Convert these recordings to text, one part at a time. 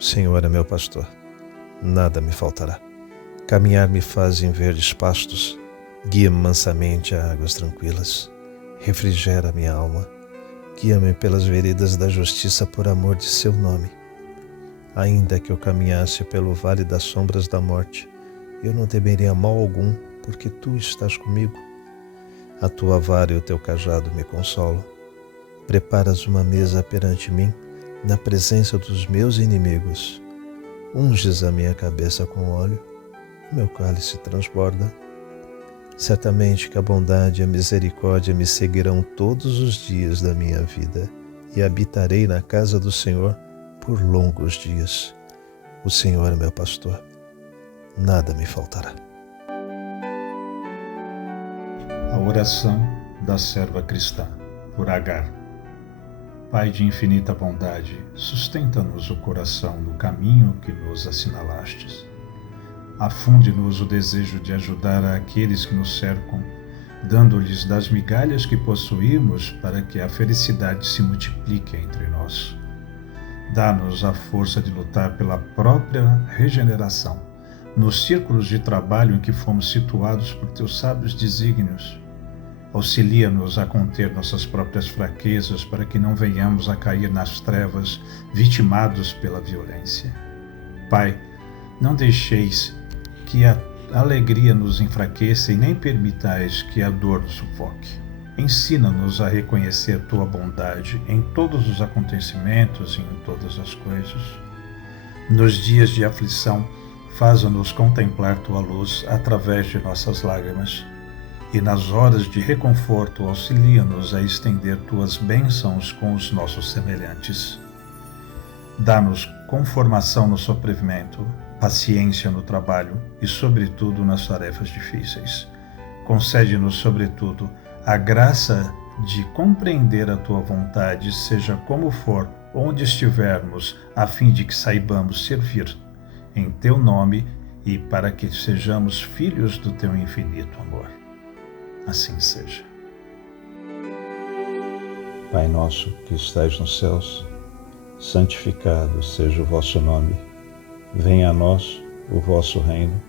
O Senhor é meu pastor, nada me faltará. Caminhar me faz em verdes pastos, guia-me mansamente a águas tranquilas. Refrigera minha alma, guia-me pelas veredas da justiça por amor de seu nome. Ainda que eu caminhasse pelo vale das sombras da morte, eu não temeria mal algum, porque tu estás comigo. A tua vara e o teu cajado me consolam. Preparas uma mesa perante mim, na presença dos meus inimigos. Unges a minha cabeça com óleo, meu cálice transborda. Certamente que a bondade e a misericórdia me seguirão todos os dias da minha vida, e habitarei na casa do Senhor por longos dias. O Senhor é meu pastor, nada me faltará. A oração da serva cristã, por Agar. Pai de infinita bondade, sustenta-nos o coração no caminho que nos assinalastes. Afunde-nos o desejo de ajudar aqueles que nos cercam, dando-lhes das migalhas que possuímos para que a felicidade se multiplique entre nós. Dá-nos a força de lutar pela própria regeneração, nos círculos de trabalho em que fomos situados por teus sábios desígnios. Auxilia-nos a conter nossas próprias fraquezas para que não venhamos a cair nas trevas, vitimados pela violência. Pai, não deixeis que a alegria nos enfraqueça e nem permitais que a dor nos sufoque. Ensina-nos a reconhecer tua bondade em todos os acontecimentos e em todas as coisas. Nos dias de aflição, faza-nos contemplar tua luz através de nossas lágrimas. E nas horas de reconforto, auxilia-nos a estender tuas bênçãos com os nossos semelhantes. Dá-nos conformação no sofrimento, paciência no trabalho e, sobretudo, nas tarefas difíceis. Concede-nos, sobretudo, a graça de compreender a tua vontade, seja como for, onde estivermos, a fim de que saibamos servir em teu nome e para que sejamos filhos do teu infinito amor. Assim seja. Pai nosso que estais nos céus, santificado seja o vosso nome. Venha a nós o vosso reino,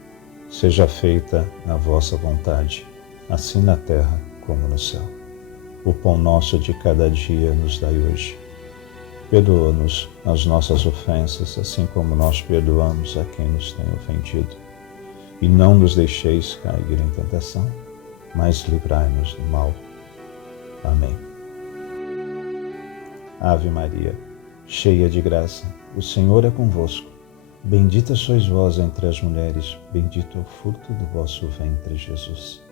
seja feita a vossa vontade, assim na terra como no céu. O pão nosso de cada dia nos dai hoje. Perdoa-nos as nossas ofensas, assim como nós perdoamos a quem nos tem ofendido. E não nos deixeis cair em tentação, mas livrai-nos do mal. Amém. Ave Maria, cheia de graça, o Senhor é convosco. Bendita sois vós entre as mulheres, bendito é o fruto do vosso ventre, Jesus.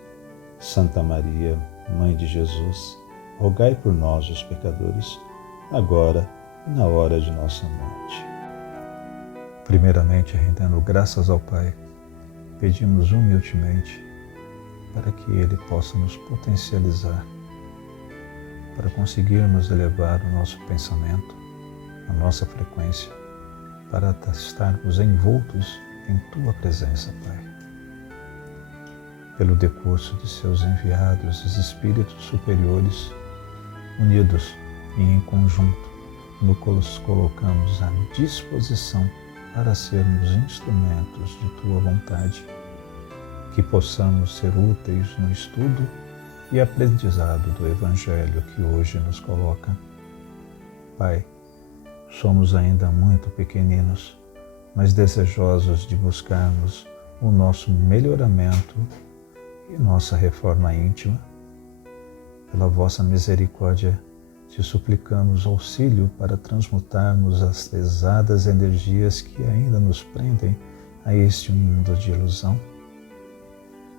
Santa Maria, Mãe de Jesus, rogai por nós, os pecadores, agora e na hora de nossa morte. Primeiramente, rendendo graças ao Pai, pedimos humildemente para que Ele possa nos potencializar, para conseguirmos elevar o nosso pensamento, a nossa frequência, para estarmos envoltos em Tua presença, Pai. Pelo decurso de Seus enviados, os Espíritos superiores, unidos e em conjunto, nos colocamos à disposição para sermos instrumentos de Tua vontade, que possamos ser úteis no estudo e aprendizado do Evangelho que hoje nos coloca. Pai, somos ainda muito pequeninos, mas desejosos de buscarmos o nosso melhoramento e nossa reforma íntima. Pela vossa misericórdia, te suplicamos auxílio para transmutarmos as pesadas energias que ainda nos prendem a este mundo de ilusão.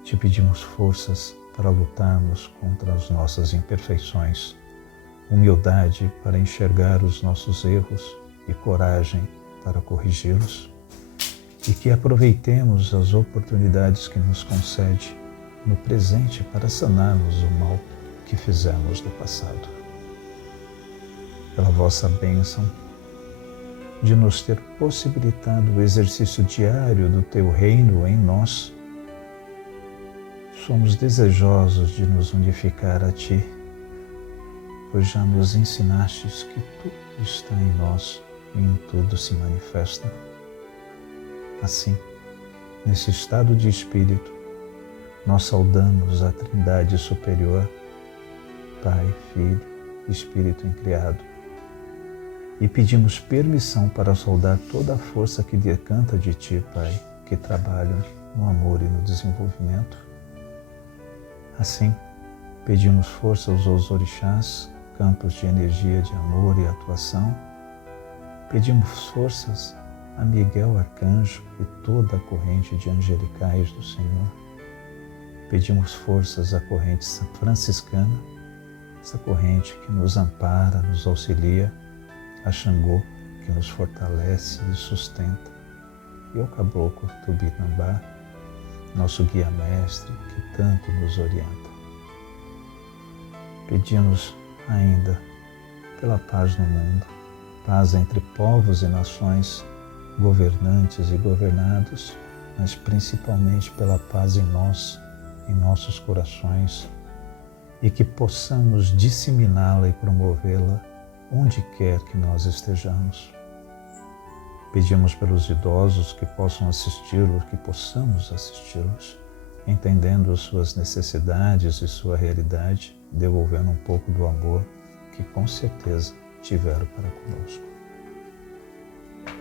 Te pedimos forças para lutarmos contra as nossas imperfeições, humildade para enxergar os nossos erros e coragem para corrigi-los, e que aproveitemos as oportunidades que nos concede no presente para sanarmos o mal que fizemos no passado. Pela vossa bênção, de nos ter possibilitado o exercício diário do Teu reino em nós, somos desejosos de nos unificar a Ti, pois já nos ensinastes que tudo está em nós e em tudo se manifesta. Assim, nesse estado de espírito, nós saudamos a Trindade superior, Pai, Filho e Espírito incriado, e pedimos permissão para saudar toda a força que decanta de Ti, Pai, que trabalham no amor e no desenvolvimento. Assim, pedimos força aos orixás, campos de energia de amor e atuação. Pedimos forças a Miguel Arcanjo e toda a corrente de angelicais do Senhor. Pedimos forças à corrente franciscana, essa corrente que nos ampara, nos auxilia, a Xangô, que nos fortalece e sustenta, e ao Caboclo Tupinambá, nosso guia-mestre, que tanto nos orienta. Pedimos ainda pela paz no mundo, paz entre povos e nações, governantes e governados, mas principalmente pela paz em nós, em nossos corações, e que possamos disseminá-la e promovê-la onde quer que nós estejamos. Pedimos pelos idosos que possam assisti-los, que possamos assisti-los, entendendo suas necessidades e sua realidade, devolvendo um pouco do amor que com certeza tiveram para conosco.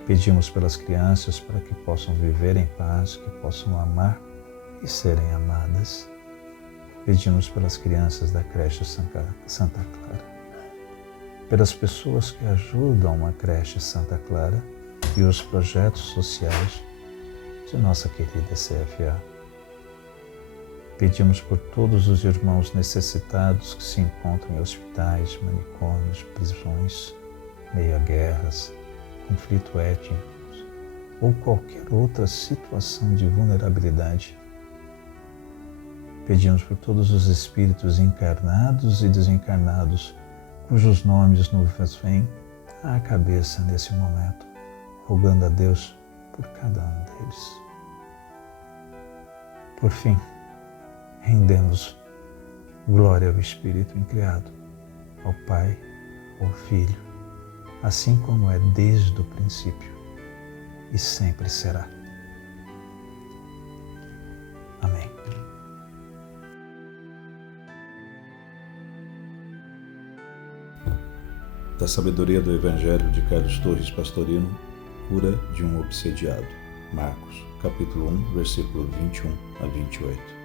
Pedimos pelas crianças para que possam viver em paz, que possam amar e serem amadas. Pedimos pelas crianças da creche Santa Clara, pelas pessoas que ajudam a creche Santa Clara e os projetos sociais de nossa querida CFA. Pedimos por todos os irmãos necessitados que se encontram em hospitais, manicômios, prisões, meia-guerras, conflito étnicos ou qualquer outra situação de vulnerabilidade. Pedimos por todos os espíritos encarnados e desencarnados cujos nomes nos vêm à cabeça nesse momento, rogando a Deus por cada um deles. Por fim, rendemos glória ao Espírito incriado, ao Pai, ao Filho, assim como é desde o princípio e sempre será. Amém. Da sabedoria do Evangelho de Carlos Torres Pastorino, cura de um obsediado. Marcos, capítulo 1, versículo 21 a 28.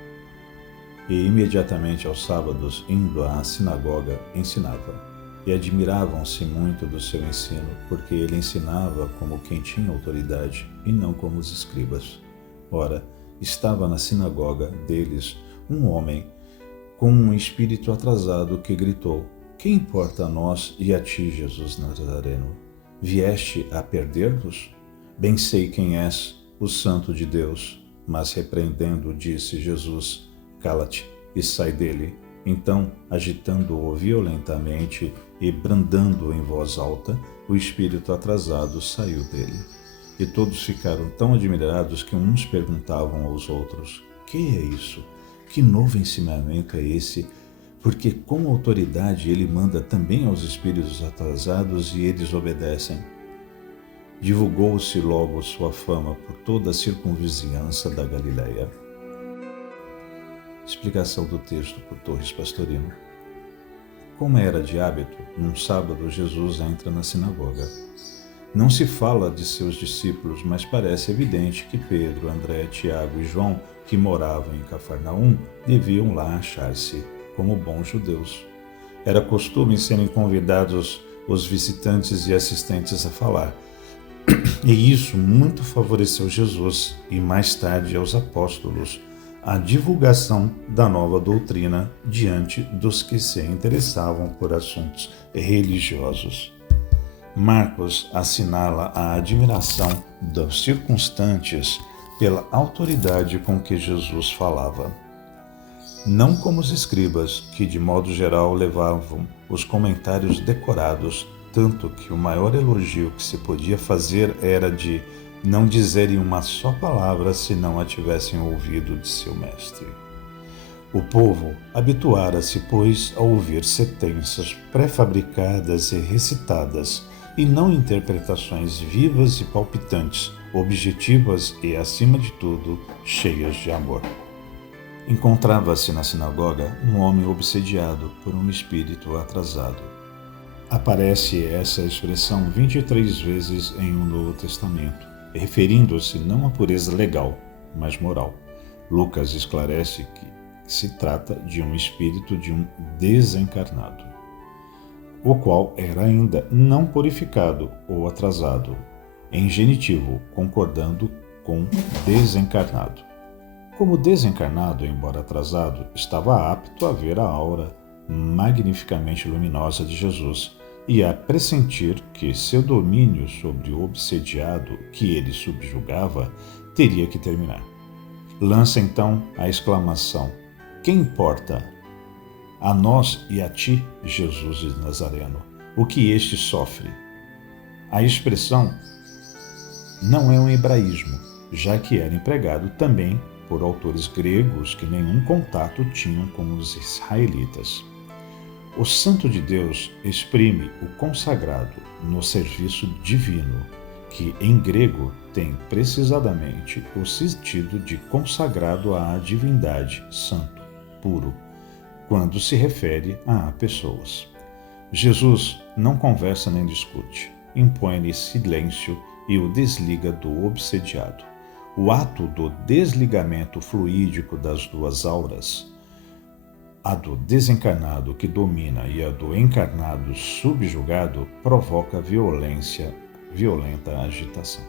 E imediatamente aos sábados, indo à sinagoga, ensinava. E admiravam-se muito do seu ensino, porque ele ensinava como quem tinha autoridade, e não como os escribas. Ora, estava na sinagoga deles um homem com um espírito atrasado que gritou: Que importa a nós e a ti, Jesus Nazareno? Vieste a perder-vos? Bem sei quem és, o Santo de Deus. Mas repreendendo, disse Jesus: Cala-te e sai dele. Então, agitando-o violentamente e brandando em voz alta, o espírito atrasado saiu dele. E todos ficaram tão admirados que uns perguntavam aos outros: Que é isso? Que novo ensinamento é esse? Porque com autoridade ele manda também aos espíritos atrasados e eles obedecem. Divulgou-se logo sua fama por toda a circunvizinhança da Galileia. Explicação do texto por Torres Pastorino. Como era de hábito, num sábado Jesus entra na sinagoga. Não se fala de seus discípulos, mas parece evidente que Pedro, André, Tiago e João, que moravam em Cafarnaum, deviam lá achar-se, como bons judeus. Era costume serem convidados os visitantes e assistentes a falar. E isso muito favoreceu Jesus e mais tarde aos apóstolos a divulgação da nova doutrina diante dos que se interessavam por assuntos religiosos. Marcos assinala a admiração dos circunstantes pela autoridade com que Jesus falava. Não como os escribas, que de modo geral levavam os comentários decorados, tanto que o maior elogio que se podia fazer era de não dizerem uma só palavra se não a tivessem ouvido de seu mestre. O povo habituara-se, pois, a ouvir sentenças pré-fabricadas e recitadas, e não interpretações vivas e palpitantes, objetivas e, acima de tudo, cheias de amor. Encontrava-se na sinagoga um homem obsediado por um espírito atrasado. Aparece essa expressão 23 vezes em um Novo Testamento, referindo-se não à pureza legal, mas moral. Lucas esclarece que se trata de um espírito de um desencarnado, o qual era ainda não purificado ou atrasado, em genitivo, concordando com desencarnado. Como desencarnado, embora atrasado, estava apto a ver a aura magnificamente luminosa de Jesus e a pressentir que seu domínio sobre o obsediado que ele subjugava teria que terminar. Lança então a exclamação: "Quem importa? A nós e a ti, Jesus de Nazareno, o que este sofre?" A expressão não é um hebraísmo, já que era empregado também por autores gregos que nenhum contato tinham com os israelitas. O Santo de Deus exprime o consagrado no serviço divino, que em grego tem precisamente o sentido de consagrado à divindade, santo, puro, quando se refere a pessoas. Jesus não conversa nem discute, impõe-lhe silêncio e o desliga do obsediado. O ato do desligamento fluídico das duas auras, a do desencarnado que domina e a do encarnado subjugado, provoca violenta agitação.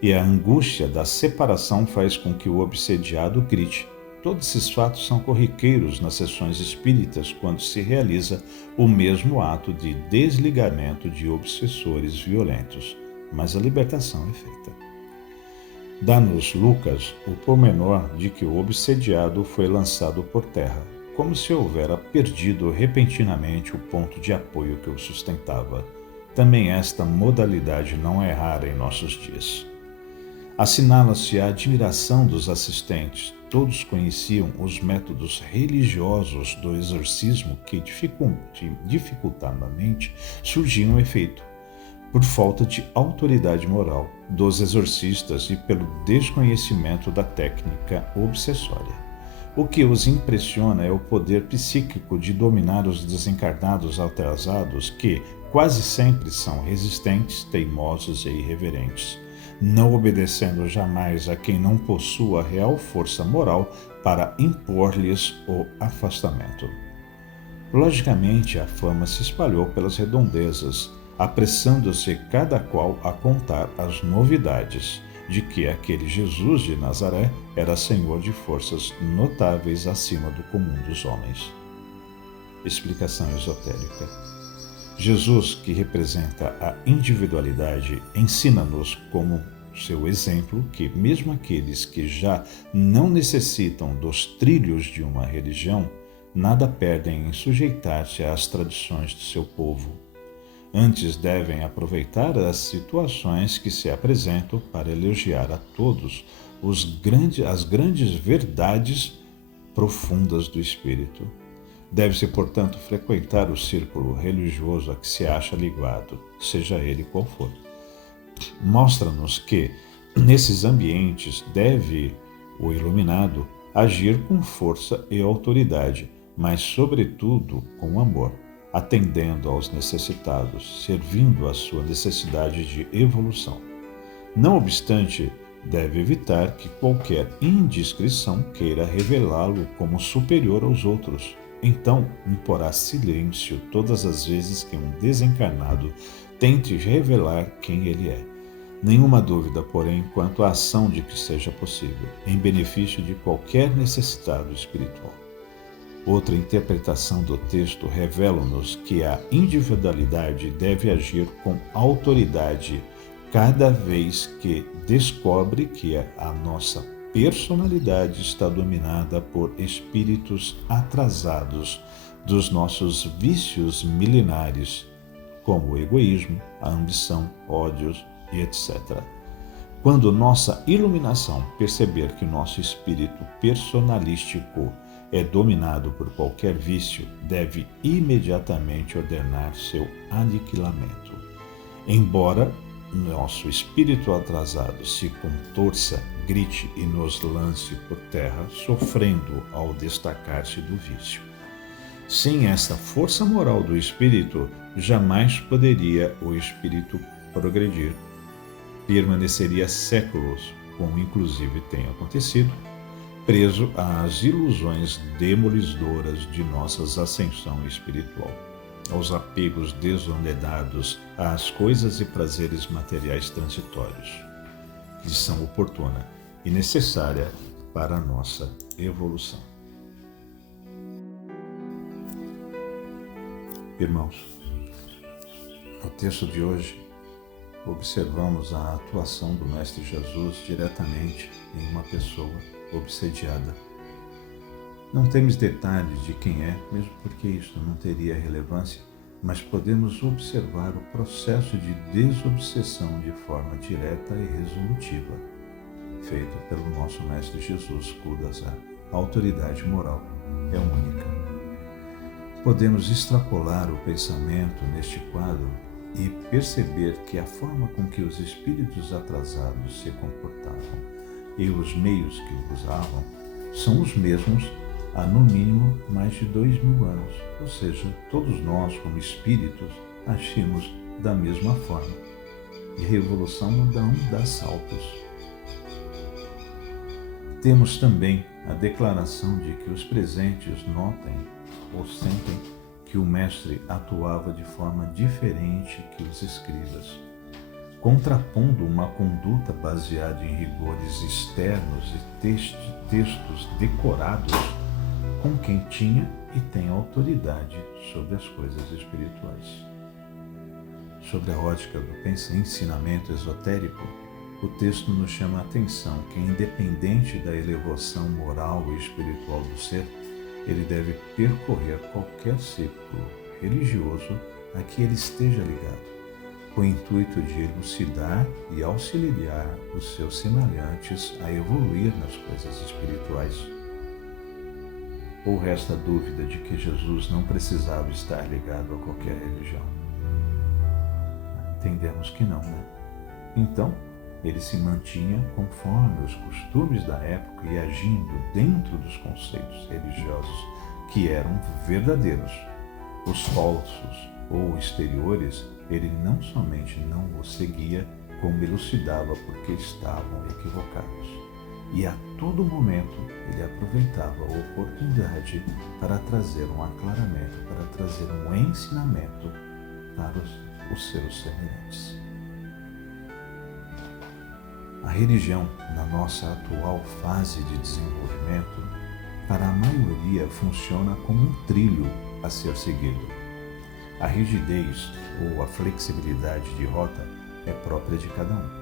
E a angústia da separação faz com que o obsediado grite. Todos esses fatos são corriqueiros nas sessões espíritas quando se realiza o mesmo ato de desligamento de obsessores violentos, mas a libertação é feita. Dá-nos Lucas o pormenor de que o obsediado foi lançado por terra, como se houvera perdido repentinamente o ponto de apoio que o sustentava. Também esta modalidade não é rara em nossos dias. Assinala-se a admiração dos assistentes. Todos conheciam os métodos religiosos do exorcismo que dificultadamente surgiam efeito, por falta de autoridade moral dos exorcistas e pelo desconhecimento da técnica obsessória. O que os impressiona é o poder psíquico de dominar os desencarnados atrasados que, quase sempre, são resistentes, teimosos e irreverentes, não obedecendo jamais a quem não possua real força moral para impor-lhes o afastamento. Logicamente, a fama se espalhou pelas redondezas, apressando-se cada qual a contar as novidades de que aquele Jesus de Nazaré era senhor de forças notáveis acima do comum dos homens. Explicação esotérica. Jesus, que representa a individualidade, ensina-nos como seu exemplo que mesmo aqueles que já não necessitam dos trilhos de uma religião, nada perdem em sujeitar-se às tradições de seu povo. Antes devem aproveitar as situações que se apresentam para elogiar a todos as grandes verdades profundas do Espírito. Deve-se, portanto, frequentar o círculo religioso a que se acha ligado, seja ele qual for. Mostra-nos que, nesses ambientes, deve o iluminado agir com força e autoridade, mas, sobretudo, com amor, atendendo aos necessitados, servindo à sua necessidade de evolução. Não obstante, deve evitar que qualquer indiscrição queira revelá-lo como superior aos outros. Então, imporá silêncio todas as vezes que um desencarnado tente revelar quem ele é. Nenhuma dúvida, porém, quanto à ação de que seja possível, em benefício de qualquer necessitado espiritual. Outra interpretação do texto revela-nos que a individualidade deve agir com autoridade cada vez que descobre que a nossa personalidade está dominada por espíritos atrasados dos nossos vícios milenares, como o egoísmo, a ambição, ódios e etc. Quando nossa iluminação perceber que nosso espírito personalístico é dominado por qualquer vício, deve imediatamente ordenar seu aniquilamento. Embora nosso espírito atrasado se contorça, grite e nos lance por terra, sofrendo ao destacar-se do vício. Sem esta força moral do espírito, jamais poderia o espírito progredir. Permaneceria séculos, como inclusive tem acontecido, preso às ilusões demolidoras de nossa ascensão espiritual, aos apegos desordenados às coisas e prazeres materiais transitórios, lição oportuna e necessária para a nossa evolução. Irmãos, no texto de hoje, observamos a atuação do Mestre Jesus diretamente em uma pessoa obsediada. Não temos detalhes de quem é, mesmo porque isso não teria relevância, mas podemos observar o processo de desobsessão de forma direta e resolutiva, feito pelo nosso Mestre Jesus, cujas a autoridade moral é única. Podemos extrapolar o pensamento neste quadro e perceber que a forma com que os espíritos atrasados se comportavam e os meios que usavam são os mesmos há no mínimo mais de 2000 anos, ou seja, todos nós como espíritos agimos da mesma forma e a revolução não dá saltos. Temos também a declaração de que os presentes notem ou sentem que o Mestre atuava de forma diferente que os escribas, contrapondo uma conduta baseada em rigores externos e textos decorados com quem tinha e tem autoridade sobre as coisas espirituais. Sobre a ótica do ensinamento esotérico, o texto nos chama a atenção que, independente da elevação moral e espiritual do ser, ele deve percorrer qualquer círculo religioso a que ele esteja ligado, com o intuito de elucidar e auxiliar os seus semelhantes a evoluir nas coisas espirituais. Ou resta a dúvida de que Jesus não precisava estar ligado a qualquer religião? Entendemos que não, né? Então, ele se mantinha conforme os costumes da época e agindo dentro dos conceitos religiosos que eram verdadeiros. Os falsos ou exteriores, ele não somente não os seguia, como elucidava porque estavam equivocados. E a todo momento ele aproveitava a oportunidade para trazer um aclaramento, para trazer um ensinamento para os seus semelhantes. A religião, na nossa atual fase de desenvolvimento, para a maioria funciona como um trilho a ser seguido. A rigidez ou a flexibilidade de rota é própria de cada um.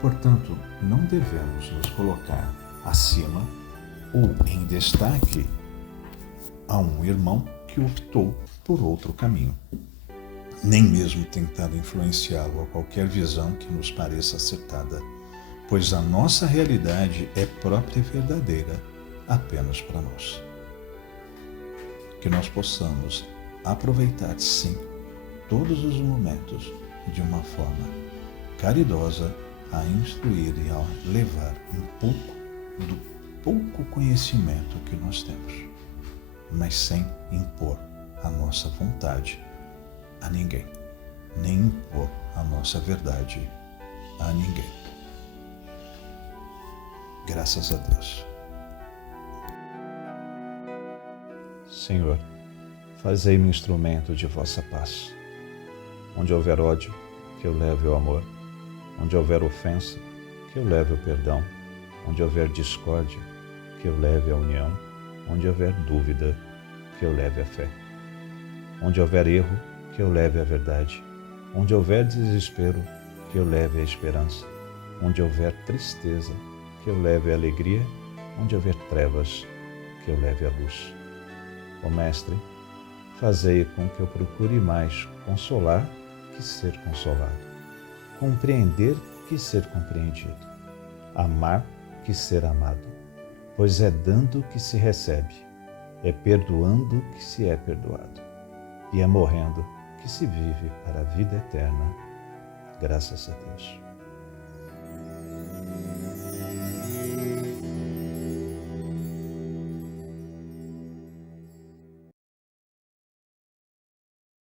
Portanto, não devemos nos colocar acima ou em destaque a um irmão que optou por outro caminho, nem mesmo tentar influenciá-lo a qualquer visão que nos pareça acertada, pois a nossa realidade é própria e verdadeira apenas para nós. Que nós possamos aproveitar, sim, todos os momentos de uma forma caridosa a instruir e a levar um pouco do pouco conhecimento que nós temos, mas sem impor a nossa vontade a ninguém, nem impor a nossa verdade a ninguém. Graças a Deus. Senhor, fazei-me instrumento de vossa paz. Onde houver ódio, que eu leve o amor. Onde houver ofensa, que eu leve o perdão. Onde houver discórdia, que eu leve a união. Onde houver dúvida, que eu leve a fé. Onde houver erro, que eu leve a verdade. Onde houver desespero, que eu leve a esperança. Onde houver tristeza, que eu leve a alegria. Onde houver trevas, que eu leve a luz. Ó Mestre, fazei com que eu procure mais consolar que ser consolado, compreender que ser compreendido, amar que ser amado, pois é dando que se recebe, é perdoando que se é perdoado, e é morrendo que se vive para a vida eterna. Graças a Deus.